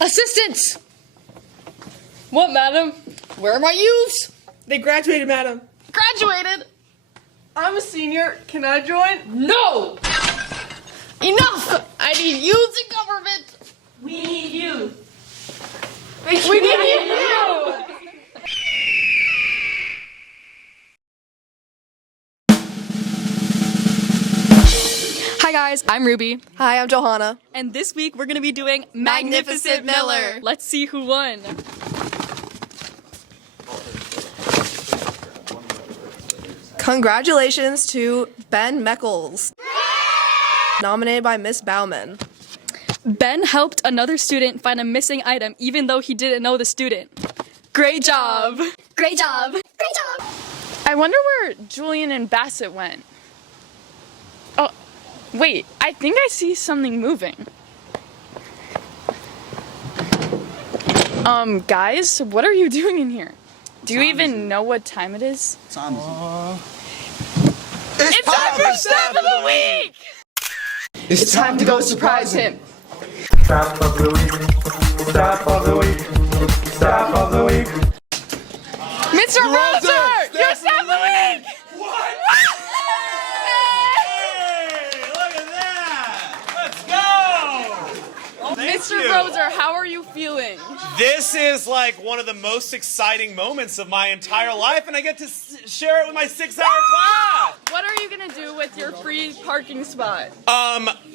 Assistants! What, madam? Where are my youths? They graduated, madam. Graduated? I'm a senior. Can I join? No! Enough! I need youths in government! We need you. We need you! Hi guys, I'm Ruby. Hi, I'm Johanna. And this week we're going to be doing Magnificent Miller. Let's see who won. Congratulations to Ben Mechels, nominated by Miss Bauman. Ben helped another student find a missing item even though he didn't know the student. Great job! Great job! Great job! I wonder where Julian and Bassett went. Oh, wait, I think I see something moving. Guys, what are you doing in here? Do you even know what time it is? It's time for Staff of the Week! It's time to go surprise him. Staff of the week. Staff of the week. Staff of the week. Mr. Roser! You're Staff of the Week! What? Hey, look at that! Let's go! Mr. Roser, how are you feeling? This is like one of the most exciting moments of my entire life, and I get to share it with my 6-hour class. What are you gonna do with your free parking spot?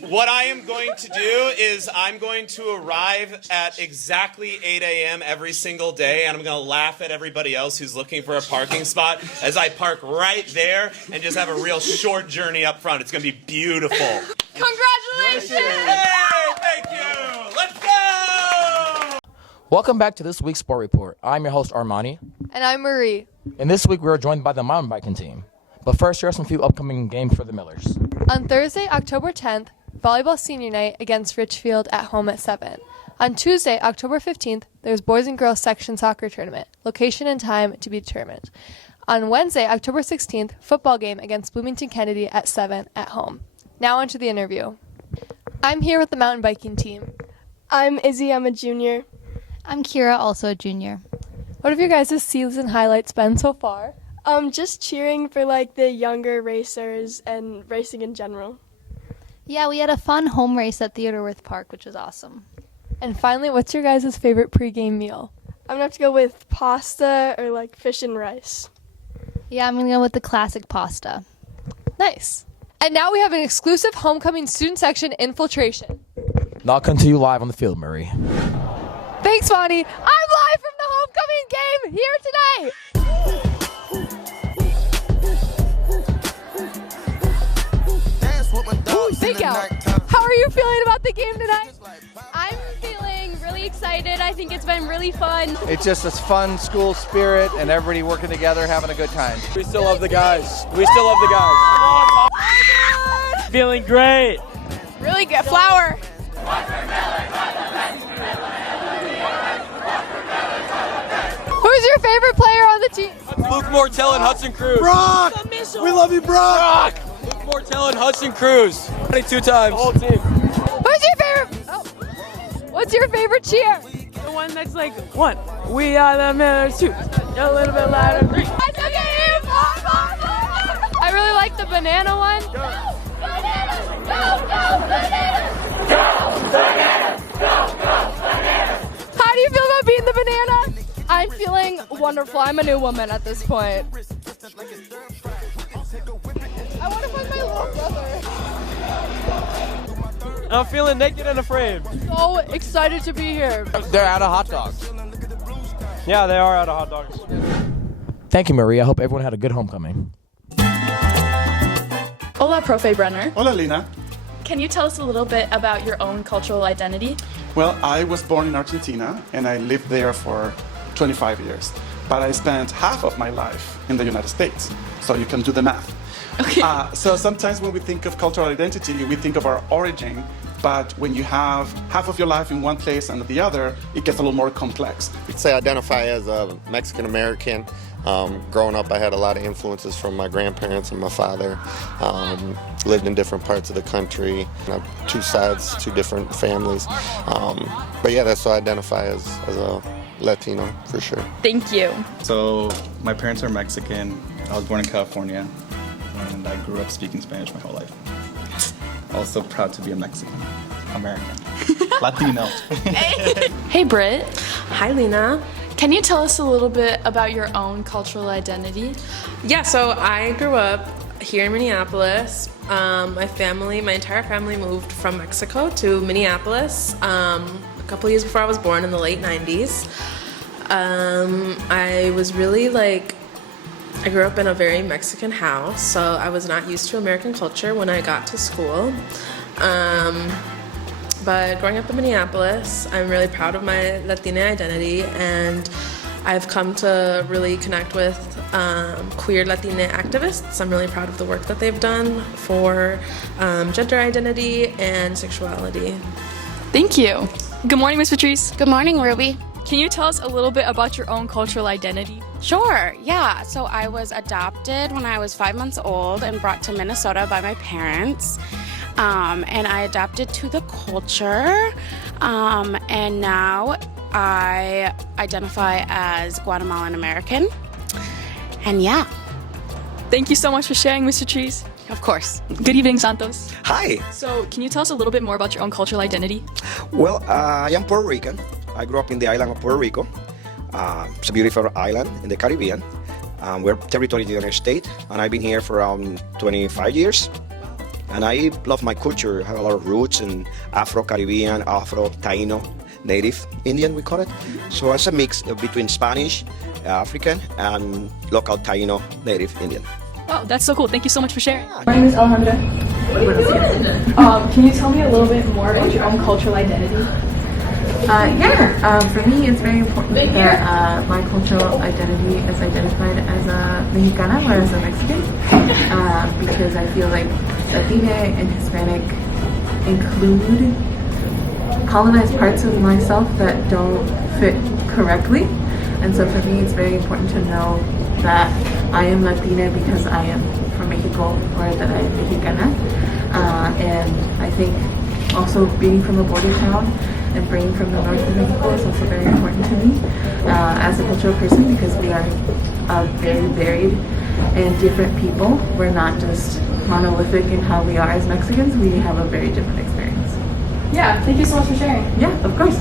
What I am going to do is I'm going to arrive at exactly 8 a.m. every single day, and I'm going to laugh at everybody else who's looking for a parking spot as I park right there and just have a real short journey up front. It's going to be beautiful. Congratulations! Hey, thank you! Let's go! Welcome back to this week's Sport Report. I'm your host, Armani. And I'm Marie. And this week we are joined by the mountain biking team. But first, here are some few upcoming games for the Millers. On Thursday, October 10th, volleyball senior night against Richfield at home at 7. On Tuesday, October 15th, there's boys and girls section soccer tournament. Location and time to be determined. On Wednesday, October 16th, football game against Bloomington Kennedy at 7 at home. Now on to the interview. I'm here with the mountain biking team. I'm Izzy, I'm a junior. I'm Kira, also a junior. What have your guys' season highlights been so far? Just cheering for like the younger racers and racing in general. Yeah, we had a fun home race at Theodore-Wirth Park, which was awesome. And finally, what's your guys' favorite pregame meal? I'm gonna have to go with pasta or like fish and rice. Yeah, I'm gonna go with the classic pasta. Nice. And now we have an exclusive homecoming student section infiltration. Now come to you live on the field, Murray. Thanks, Bonnie. I'm live from the homecoming game here today. Big out. How are you feeling about the game tonight? I'm feeling really excited. I think it's been really fun. It's just this fun school spirit and everybody working together, having a good time. We still love the guys. We still love the guys. Feeling great. Really good. Flower. Who's your favorite player on the team? Luke Mortell and Hudson Cruz. Brock! We love you, Brock! Luke Mortell and Hudson Cruz. 22 times. The whole team. Who's your favorite? Oh. What's your favorite cheer? The one that's like 1. We are the Millers 2. A little bit louder 3. I really like the banana one. Go, bananas! Go, go, bananas! Go, bananas! Go, go, bananas! How do you feel about being the banana? I'm feeling wonderful. I'm a new woman at this point. I want to find my little brother. I'm feeling naked and afraid. So excited to be here. They're out of hot dogs. Yeah, they are out of hot dogs. Thank you, Marie. I hope everyone had a good homecoming. Hola, Profe Brenner. Hola, Lina. Can you tell us a little bit about your own cultural identity? Well, I was born in Argentina and I lived there for 25 years. But I spent half of my life in the United States. So you can do the math. Okay. So sometimes when we think of cultural identity, we think of our origin. but when you have half of your life in one place and the other, it gets a little more complex. I'd say I identify as a Mexican American. Growing up, I had a lot of influences from my grandparents and my father. Lived in different parts of the country. I have two sides, two different families. But yeah, that's what I identify as a Latino for sure. Thank you. So my parents are Mexican. I was born in California, and I grew up speaking Spanish my whole life. Also proud to be a Mexican American. Latino. Hey, Britt. Hi, Lena. Can you tell us a little bit about your own cultural identity? Yeah, so I grew up here in Minneapolis. My entire family moved from Mexico to Minneapolis a couple years before I was born in the late 90s. I grew up in a very Mexican house, so I was not used to American culture when I got to school. But growing up in Minneapolis, I'm really proud of my Latina identity, and I've come to really connect with queer Latina activists. I'm really proud of the work that they've done for gender identity and sexuality. Thank you. Good morning, Ms. Patrice. Good morning, Ruby. Can you tell us a little bit about your own cultural identity? Sure, yeah. So I was adopted when I was 5 months old and brought to Minnesota by my parents. And I adapted to the culture. And now I identify as Guatemalan American. And yeah. Thank you so much for sharing, Ms. Patrice. Of course. Good evening, Santos. Hi. So, can you tell us a little bit more about your own cultural identity? Well, I am Puerto Rican. I grew up in the island of Puerto Rico. It's a beautiful island in the Caribbean. We're territory of the United States, and I've been here for around 25 years. And I love my culture. I have a lot of roots in Afro-Caribbean, Afro-Taino, Native Indian, we call it. So it's a mix between Spanish, African, and local Taino, Native Indian. Wow, that's so cool. Thank you so much for sharing. My name is Alejandra. What are you doing? Can you tell me a little bit more about your own cultural identity? For me, it's very important that my cultural identity is identified as a Mexicana or as a Mexican, because I feel like Latina and Hispanic include colonized parts of myself that don't fit correctly, and so for me, it's very important to know that I am Latina because I am from Mexico, or that I am Mexicana, and I think also being from a border town and being from the north of Mexico is also very important to me as a cultural person, because we are very varied and different people. We're not just monolithic in how we are as Mexicans. We have a very different experience. Yeah, thank you so much for sharing. Yeah, of course.